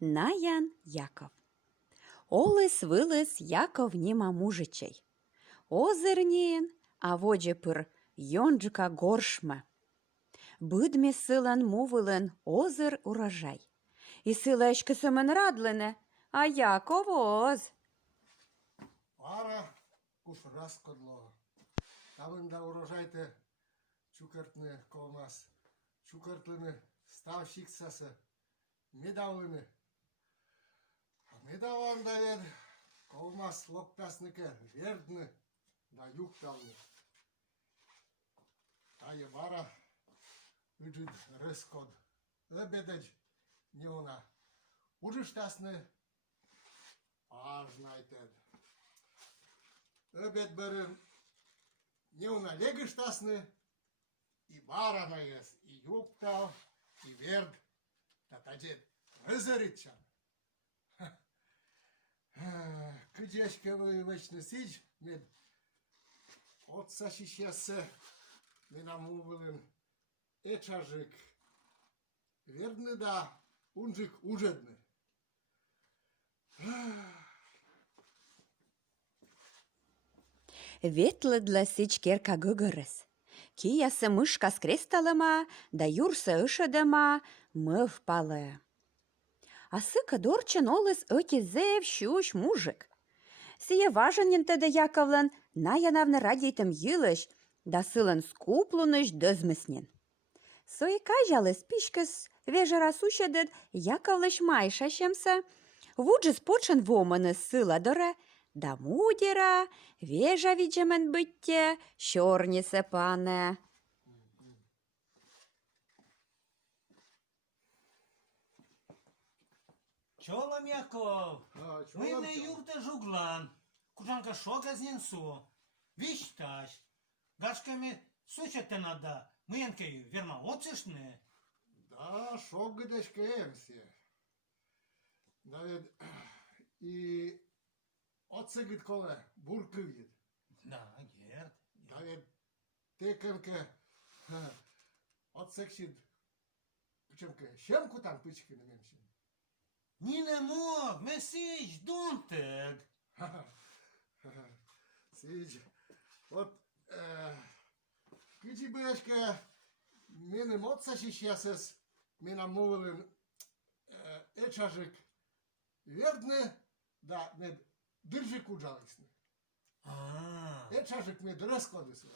Наян Яков. Олес-вилес Яков нима мужичей. Озернін, а воджі пир йонджика горшме. Бидмі силен мовилен озер урожай. І силечки семен радлене, а Яков оз. Ара куш раскодло. Тавында урожайте чукартны колмас. Чукартлыны став шиксасы. Медавлыны. Медаванда вер колмас локпясныке вердны да юкталны. Тайы бара үджід рыскод. Лебедеж не она. Ужыштасны ажнайтед. Öbet börün ne ona legıştasını i baranayız, i yuktal, i verd, tatacet rızırıçan. Kıcışka vıvışны сыч, med отца şişesi, menam uvılın eçajık, verdны da unjık ujedны. Ветлыдла сичкерка гыгырыс. Киясы мышка скресталыма, да юрсы ышыдыма мыв палы. Асыка дорчын олыс зев щущ мужик. Сие важынен тыды Яковлан наянавны радейтым йылыш, да сылын скуплуныш дызмыснен. Соика жалыс пишкыс вежера сущедыд Яковлыш майша шемса, вуджыс почын вомыны сыла дыра, да мудера, вежа виджемен бытте, щорнисе пане. Чолом, Яков, ми Чолом, не чолом. юрте жуглан, кужанка шока зненсу. Вішташ, гашками сучати нада, миянкею верма оцишне. Да, шок гыдешке эмсе. Да вед и отсыгыт коле буркывит. Да, герд. Да вед текенке отсекшит пычемке щемку там пычки на меньше. Нине мог, месич, донтег. Сидь, вот кычи бэшке менің отса шишесіз менің мовылын эчажык вердны да мед дыржык уджалысны. Эчажык мед раскодысы.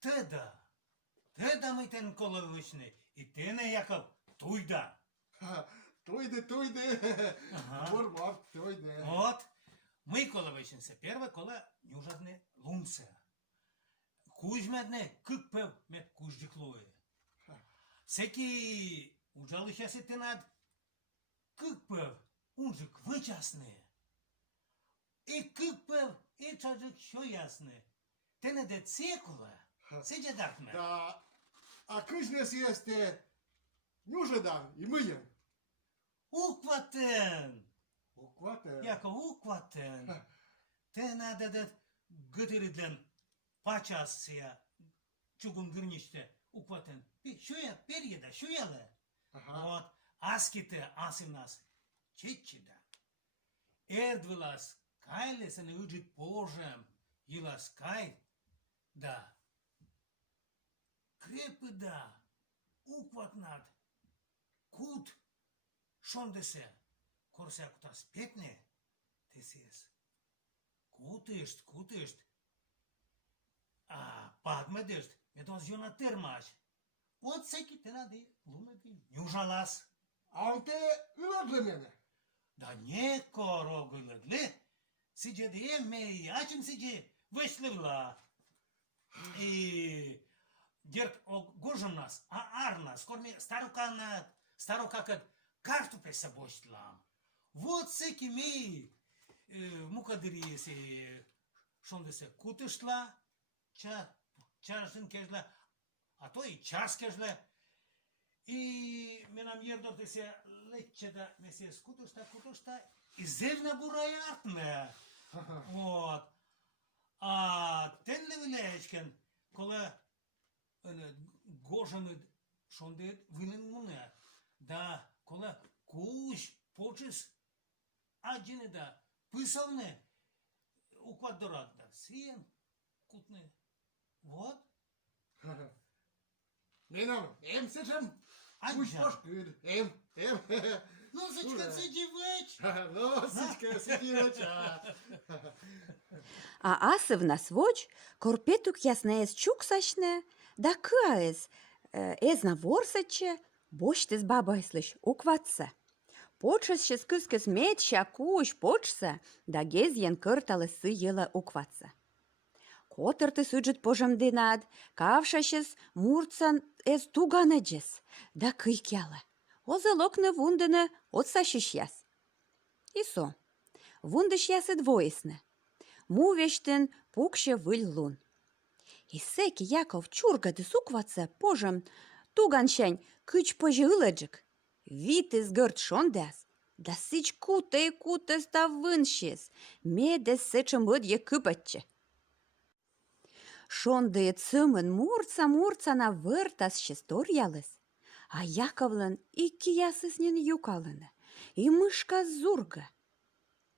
Теда ми тен коловичний, і ти не, Яков, туйда. Туйды, бормар, туйды. От, ми коловичнися, перше коло нюжадне лунце. Кузьмедне кыкпев мед куждиклує. Секі уджалихяси ти над кыкпев унжик вичасне. І кыкпев, і чаджик що ясне. Ти не де цикула, сидя дакме. Да, а кыжнес есте нюжадан и мыен. Укватен! Уквате. Яков, укватен! Те надо дед гытырыдлен пачасция чугун гырниште укватен. Шуя перьеда, шуяле. Вот, аските асимнас читчида. Эрдвилас кайлесен уджит пожем, илас кай, да. Крепыда, укватнад, кут, шондесе, корся кутас петне, тесес. Кутышт, а падмедышт, медоз юна термаш. Вот всеки те нади, лунеди, нюжалас. Анте ülödle mene. Да не корогылыдли, сиже де мей, ачым сиже, вышливла. И дерт огужым нас, а арнас, корми старукакат карту песа бошлам. Вот всеки мей, мукадыриеси, шондесе кутышла, чашын кежла, а то и час кежла. И менам ердотесе лечеда месе кутышта, и зевна бураятне. Вот. А тенле вилечкен, коли гожами шондет вилен муне, да коли Куш, почес, аджене да, писавне, у квадрат да, сен, кутне. Вот, Nenam, seçem. Kuş аджа. boş gül. Em. Носочка, це дівеч. Носичка, сидівача. А асывна своч корпетук яснеес чуксашне, да кыаес эзна ворсаче, боштес бабайслыш укватса. Почесшес кыскес метща куш почса, да гезьен кырталысы ела укватса. Котырты сыджет пожамденад, кавшашес мурцан эз туганаджес, да кыйкяла. Озелокны вундыны отсащищяс. Исо, вундыш ясы двоесны. Мувештен пукше выль лун. Исеки Яков чургады сукватса пожам туганшань кыч пожы ылыджык. Витес гырт шондас, да сыч кутес да выншес, медес сычым ыдье кыпатче. Шондые цымын мурца-мурцана выртасшес торялыс, а Яковлан икки ясыснен юкалыны, и мышка зурга.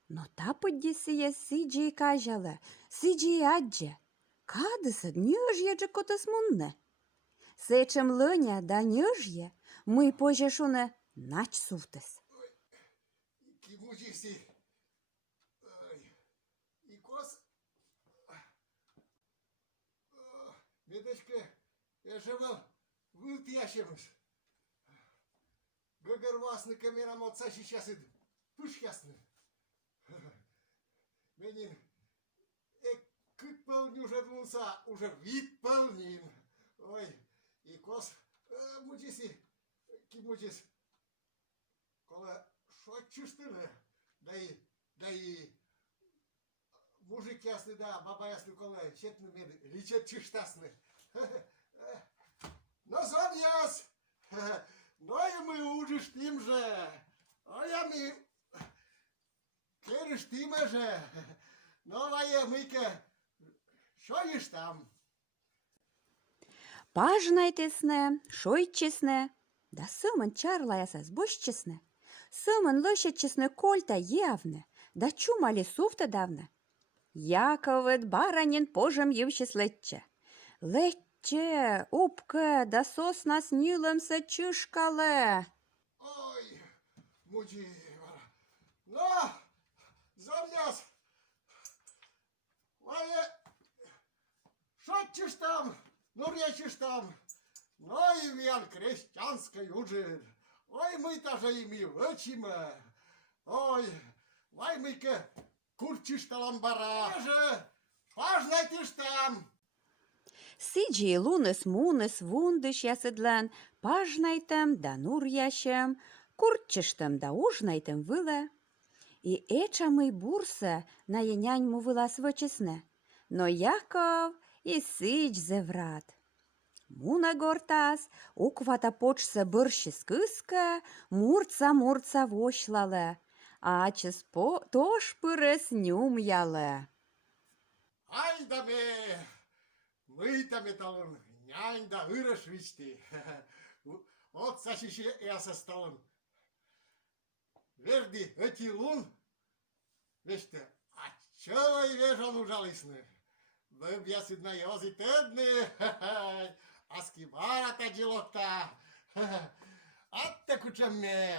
Но тапыддесие сиджи кажалы, сиджи аджа. Кадысы нёжье котыс мунны. Сечем лыня да нёжье, мы позже шуны нач суфтыс. Кимучиси. И кос. Медочка, я живал вылт ящемыз. Гагар камерам отца сейчас иду. Пуш ясны. Менин, кык полни уже двунса, уже вид полнин. Ой, и кос, мучиси, кимучис. Кола шо чистыны, да и мужик ясный, да, баба ясный, кола четны мед, личат чиштасны. Но сон яс, но и мы ужишь тем же, а я мы кереш тиме же, но вая мыка, шо ешь там? Пажнайтесне, шойчесне, да сымын чарлаясас бошчесне. Сымын лощечесне кольта явне, да чумали суфта давна. Яковет баранин пожем евщес летче. Летче, упке, да сосна с нилымсе чышкале. Ой, муди, но, замяс, вая, шо чеш там? Ну, речишь там, но и вян крестьянской уже. Ой, мы тоже ими вычима. Ой, вай мы-ка курчишь таламбара. Же, важно ты ж там. Сиджи лунес мунес вундыш ясыдлан, пажнайтем да нурящем, курчыштым да ужнайтем выле. И эчамый бурса на янянь мувыла свочесне, но Яков и сич зеврат. Муна гортас, уквата почса быршис кыска, мурца вошлале, а чес тош пырес нюм яле. Ай да мы там металлон, нянь да вырос вичти. Вот сашище я со столом. Верди, эти лун, вещте, а чего и вежан ужалисны? Вы б я сидна йози тедны, а скибара та джилота. А так учам мне.